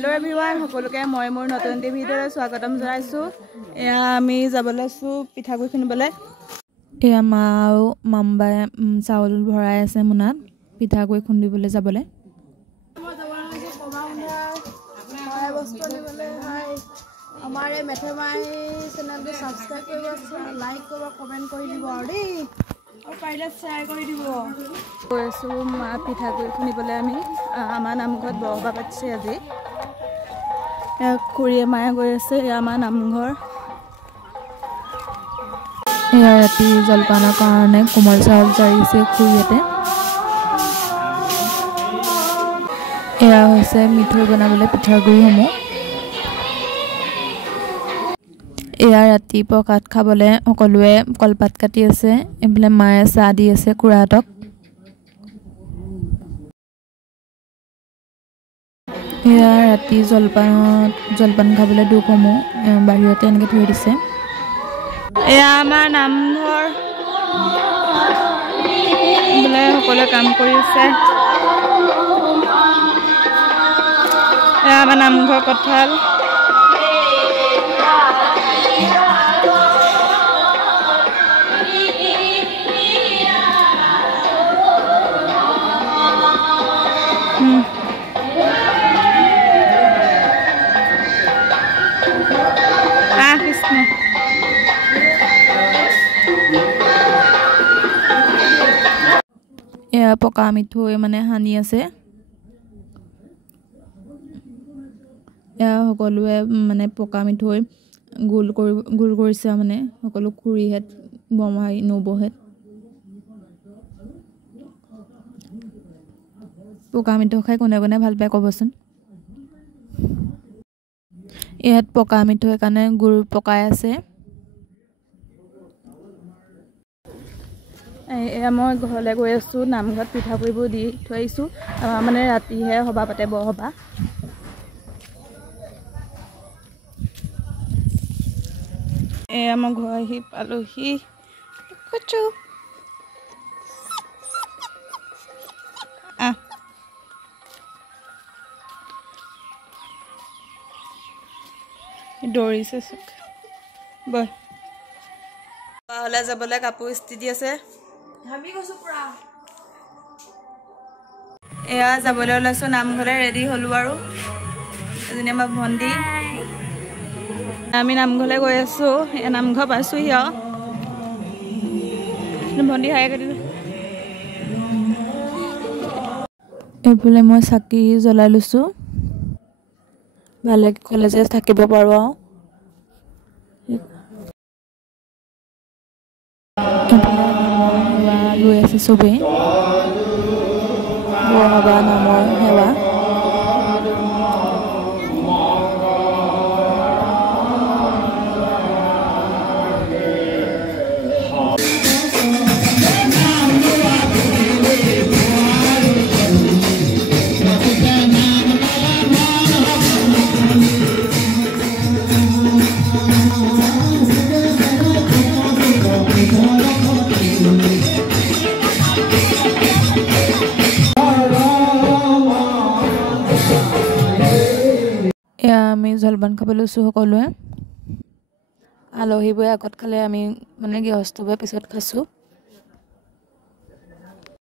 hello everyone সকলোকে মই মোৰ নতুন ভিডিঅ'লৈ স্বাগতম জনাইছো এয়া আমি যাবলৈ আছো পিঠাগুৰি খুন্দিবলৈ এয়া মা আৰু মাম্বাই চাউল ভৰাই আছে মুনাত পিঠাগুৰি খুন্দিবলৈ যাবলৈ আমাৰ এই মেথমাই চেনেলটো সাবস্ক্ৰাইব কৰিব লাইক কৰিব কমেন্ট কৰি দিব আৰু দেই और पहले शेयर कर दिबो গৈছো মা পিঠাগুৰি খুন্দিবলৈ আমি আমাৰ নামঘৰত বৰসভা পাতিছে আজি খুৰীয়ে মায়ে গৈ আছে আমাৰ নামঘৰ এয়া ৰাতি জলপানৰ কাৰণে কোমল চাউল জাৰিছে খুৰীয়েতে এয়া হৈছে মিঠৈ বনাবলৈ পিঠাগুৰিসমূহ এয়া ৰাতি প্ৰসাদ খাবলৈ সকলোৱে কলপাত কাটি আছে এফালে মায়ে চাহ দি আছে খুৰাহঁতক এয়া ৰাতি জলপান খাবলৈ দুকমো বাহিৰতে এনেকৈ থৈ দিছে এয়া আমাৰ নামঘৰ বোলে সকলোৱে কাম কৰি আছে এয়া আমাৰ নামঘৰ কঁঠাল এয়া পকা মিঠৈ মানে হানি আছে এয়া সকলোৱে মানে পকা মিঠৈ গোল কৰিছে মানে সকলো খুৰীহেত বৰমাই নবহেত পকা মিঠৈ খাই কোনে কোনে ভাল পায় ক'বচোন ইয়াত পকা মিঠৈ কাৰণে গুৰ পকাই আছে এয়া মই ঘৰলৈ গৈ আছো নামঘৰত পিঠাগুৰিবোৰ দি থৈ আহিছো মানে ৰাতিহে সভা পাতে বৰসভা এয়া মই ঘৰ আহি পালোহি দৌৰিছে চক বল হলে যাবলৈ কাপোৰ স্থিতি আছে এয়া যাবলৈ ওলাইছো নামঘৰলৈ ৰেডি হলো আৰু এজনী আমাৰ ভণ্টি আমি নামঘৰলৈ গৈ আছো এয়া নামঘৰ পাইছোহি আৰু ভণ্টি হাই কৰি এইফালে মই চাকি জ্বলাই লৈছো ভালে কলেজে থাকিব পাৰো আৰু লৈ আছে চবেই বৰসভা নামৰ সেৱা আমি জলপান খাব লৈছো সকলোৱে আলহীবোৰে আগত খালে আমি মানে গৃহস্থবোৰে পিছত খাইছো